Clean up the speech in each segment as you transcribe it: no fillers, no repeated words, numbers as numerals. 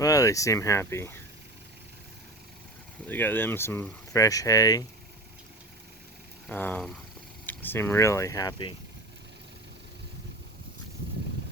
Well, they seem happy. They got them some fresh hay. Seem really happy.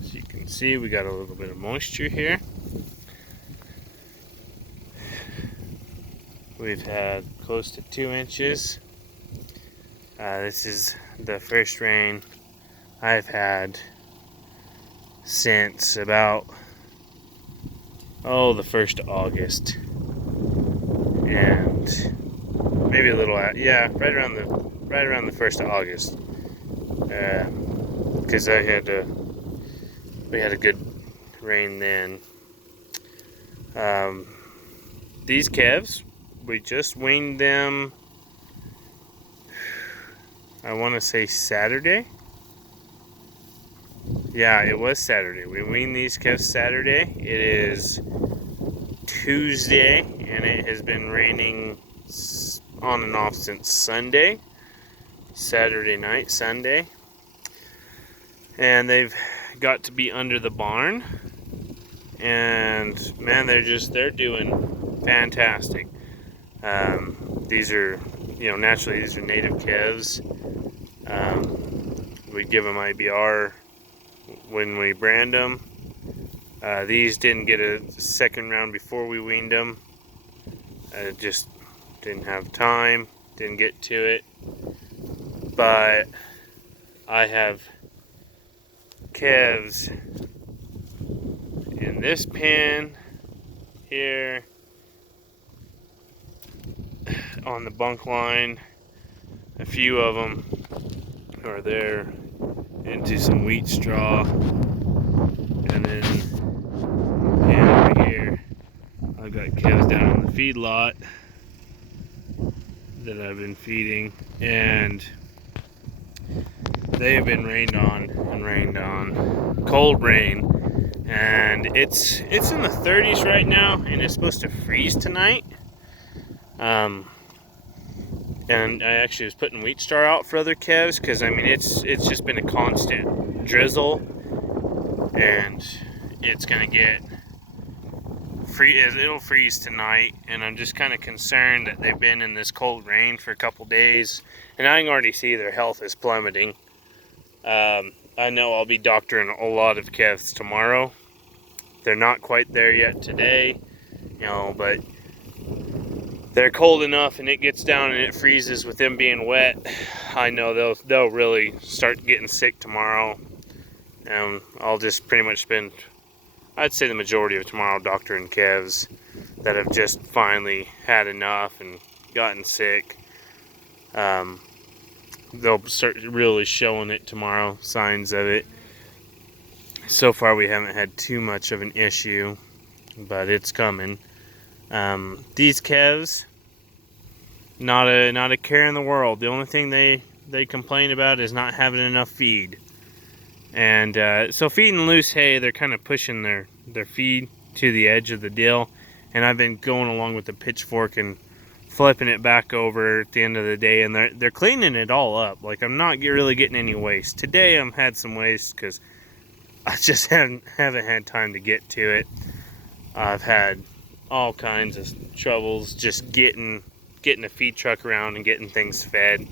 As you can see, we got a little bit of moisture here. We've had close to 2 inches. This is the first rain I've had since about the 1st of August, and maybe a little right around the 1st of August, because we had a good rain then. These calves, we just weaned them, I want to say Saturday. Yeah, it was Saturday. We weaned these calves Saturday. It is Tuesday, and it has been raining on and off since Sunday. Saturday night, Sunday. And they've got to be under the barn. And man, they're doing fantastic. These are, naturally these are native calves. We give them IBR when we brand them. These didn't get a second round before we weaned them. Just didn't have time, didn't get to it. But I have calves in this pen here on the bunk line. A few of them are there into some wheat straw, and then over here I've got calves down in the feed lot that I've been feeding, and they have been rained on and rained on. Cold rain, and it's in the 30s right now, and it's supposed to freeze tonight. And I actually was putting wheat straw out for other calves, because I mean it's just been a constant drizzle, and it's gonna get it'll freeze tonight, and I'm just kind of concerned that they've been in this cold rain for a couple days, and I can already see their health is plummeting. I know I'll be doctoring a lot of calves tomorrow. They're not quite there yet today, but they're cold enough, and it gets down and it freezes with them being wet. I know they'll really start getting sick tomorrow, and I'll just pretty much spend, I'd say, the majority of tomorrow doctoring calves that have just finally had enough and gotten sick. They'll start really showing it tomorrow, signs of it. So far we haven't had too much of an issue, but it's coming. These calves, not a care in the world. The only thing they complain about is not having enough feed. And so feeding loose hay, they're kind of pushing their feed to the edge of the dill. And I've been going along with the pitchfork and flipping it back over at the end of the day, and they're cleaning it all up. Like, I'm not really getting any waste. Today I've had some waste because I just haven't had time to get to it. I've had all kinds of troubles just getting a feed truck around and getting things fed.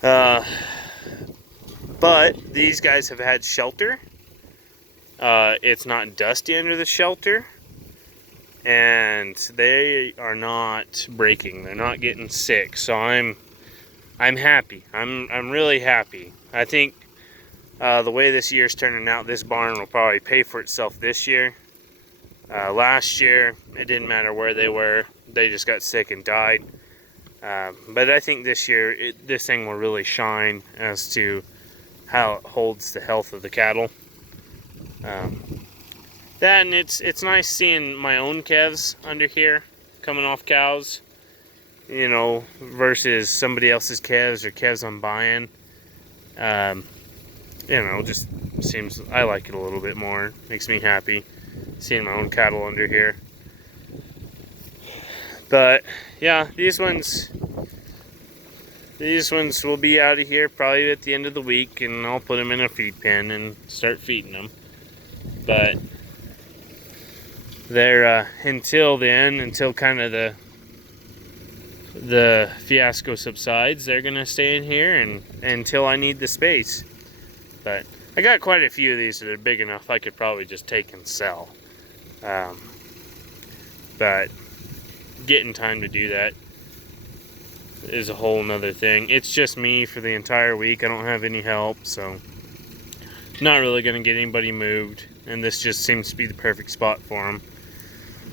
But these guys have had shelter. It's not dusty under the shelter, and they are not breaking. They're not getting sick. So I'm happy. I'm really happy. I think the way this year's turning out, this barn will probably pay for itself this year. Last year, it didn't matter where they were. They just got sick and died. But I think this year, this thing will really shine as to how it holds the health of the cattle. That, and it's nice seeing my own calves under here coming off cows, versus somebody else's calves or calves I'm buying. Just seems, I like it a little bit more. Makes me happy seeing my own cattle under here. But yeah, these ones will be out of here probably at the end of the week, and I'll put them in a feed pen and start feeding them. But they're until then, until kind of the fiasco subsides, they're gonna stay in here and until I need the space. But I got quite a few of these that are big enough I could probably just take and sell. But getting time to do that is a whole nother thing. It's just me for the entire week. I don't have any help, so not really gonna get anybody moved, and this just seems to be the perfect spot for them.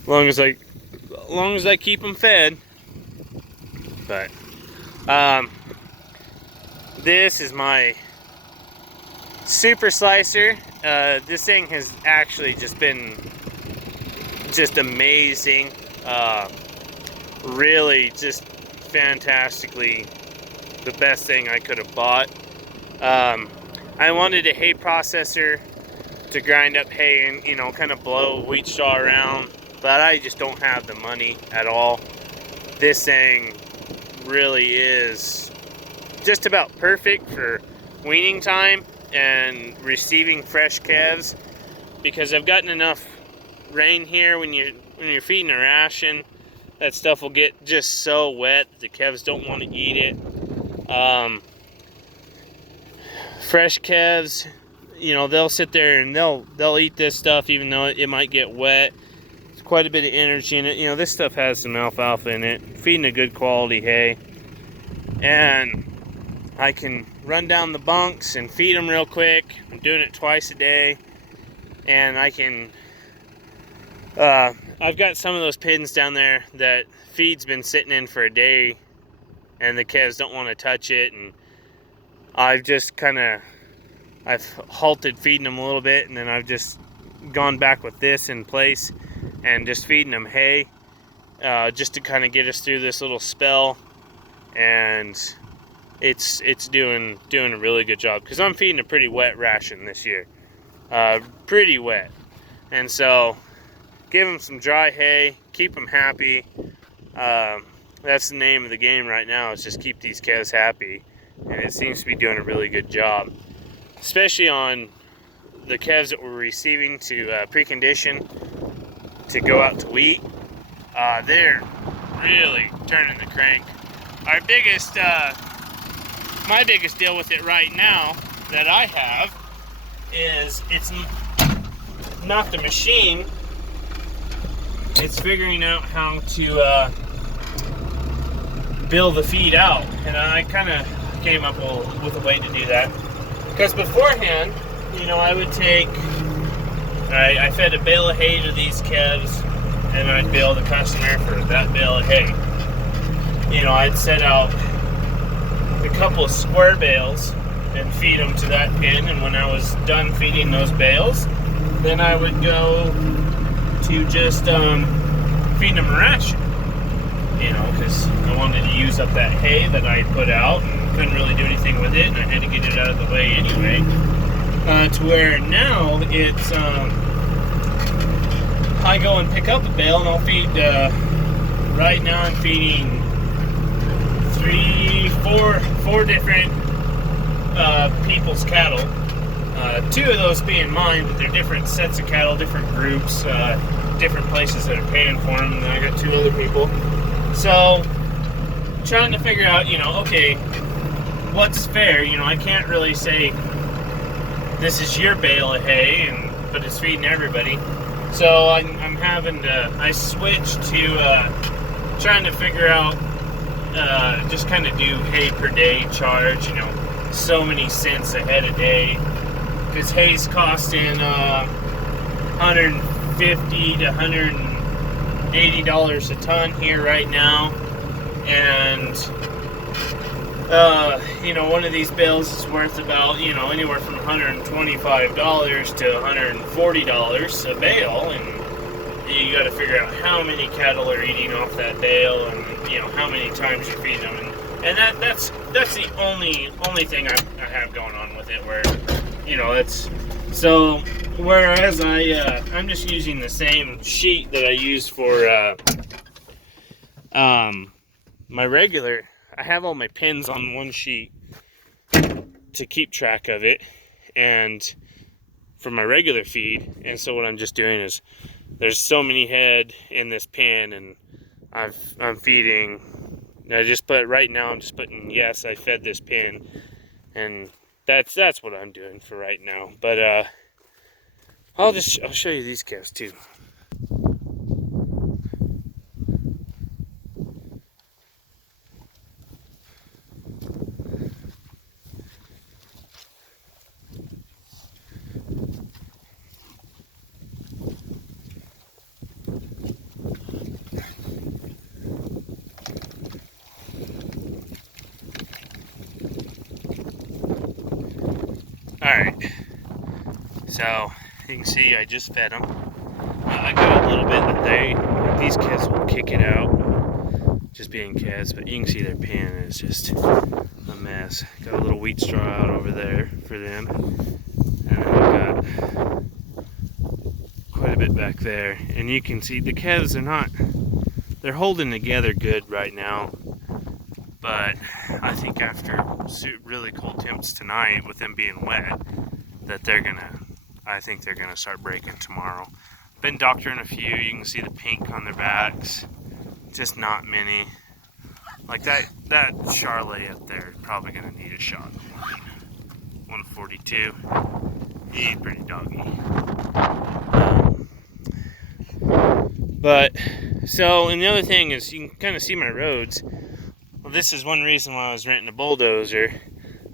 As long as I keep them fed. But this is my Superslicer. This thing has actually just been just amazing. Really just fantastically the best thing I could have bought. I wanted a hay processor to grind up hay and, you know, kind of blow wheat straw around, but I just don't have the money at all. This thing really is just about perfect for weaning time and receiving fresh calves, because I've gotten enough rain here. When you're feeding a ration, that stuff will get just so wet the calves don't want to eat it. Fresh calves, you know, they'll sit there and they'll eat this stuff even though it might get wet. It's quite a bit of energy in it. You know, this stuff has some alfalfa in it, feeding a good quality hay. And I can run down the bunks and feed them real quick. I'm doing it twice a day. And I can, I've got some of those pens down there that feed's been sitting in for a day and the calves don't want to touch it, and I've just I've halted feeding them a little bit, and then I've just gone back with this in place and just feeding them hay, just to kind of get us through this little spell. And it's doing a really good job, because I'm feeding a pretty wet ration this year, pretty wet. And so give them some dry hay, keep them happy. That's the name of the game right now, is just keep these calves happy, and it seems to be doing a really good job, especially on the calves that we're receiving to precondition to go out to wheat. They're really turning the crank. Our biggest, my biggest deal with it right now that I have is it's not the machine, it's figuring out how to build the feed out. And I kind of came up with a way to do that, because beforehand, you know, I would take, I fed a bale of hay to these calves, and I'd bill the customer for that bale of hay. You know, I'd set out a couple of square bales and feed them to that pen, and when I was done feeding those bales, then I would go to just feeding them a ration. You know, because I wanted to use up that hay that I put out and couldn't really do anything with it, and I had to get it out of the way anyway. To where now it's, I go and pick up a bale and I'll feed, right now I'm feeding four different people's cattle. Two of those being mine, but they're different sets of cattle, different groups, different places that are paying for them, and I got two other people. So, trying to figure out, you know, okay, what's fair? You know, I can't really say this is your bale of hay, but it's feeding everybody. So I'm having to, I switched to trying to figure out, just kind of do hay per day charge, you know, so many cents a head a day, because hay's costing $150 to $180 a ton here right now. And you know, one of these bales is worth about, you know, anywhere from $125 to $140 a bale, and you got to figure out how many cattle are eating off that bale, and you know how many times you're feeding them, and that's the only thing I have going on with it. Where, you know, that's so. Whereas I'm just using the same sheet that I use for my regular. I have all my pins on one sheet to keep track of it, and for my regular feed. And so what I'm just doing is there's so many head in this pen, and I'm feeding. I just put right now. I'm just putting yes. I fed this pen, and that's what I'm doing for right now. But I'll show you these calves too. Alright, so you can see I just fed them. I got a little bit that these calves will kick it out, just being calves, but you can see their pen is just a mess. Got a little wheat straw out over there for them, and then I've got quite a bit back there. And you can see the calves they're holding together good right now. But I think after really cold temps tonight, with them being wet, that I think they're gonna start breaking tomorrow. Been doctoring a few. You can see the pink on their backs. Just not many. Like that Charlet up there is probably gonna need a shot. 142. He's pretty doggy. But so, and the other thing is, you can kind of see my roads. Well, this is one reason why I was renting a bulldozer.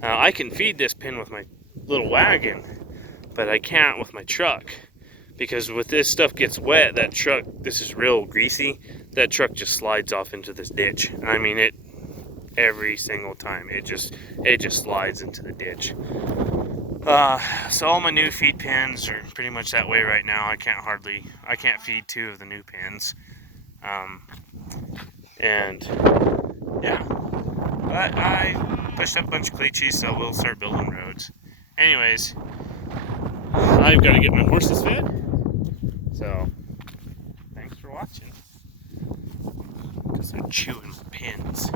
I can feed this pen with my little wagon, but I can't with my truck, because with this stuff gets wet, that truck, this is real greasy, that truck just slides off into this ditch. I mean, it every single time, it just slides into the ditch. So all my new feed pens are pretty much that way right now. I can't feed 2 of the new pens. And yeah, but I pushed up a bunch of cleaches, so we'll start building roads. Anyways, I've got to get my horses fed, so thanks for watching, because they're chewing pins.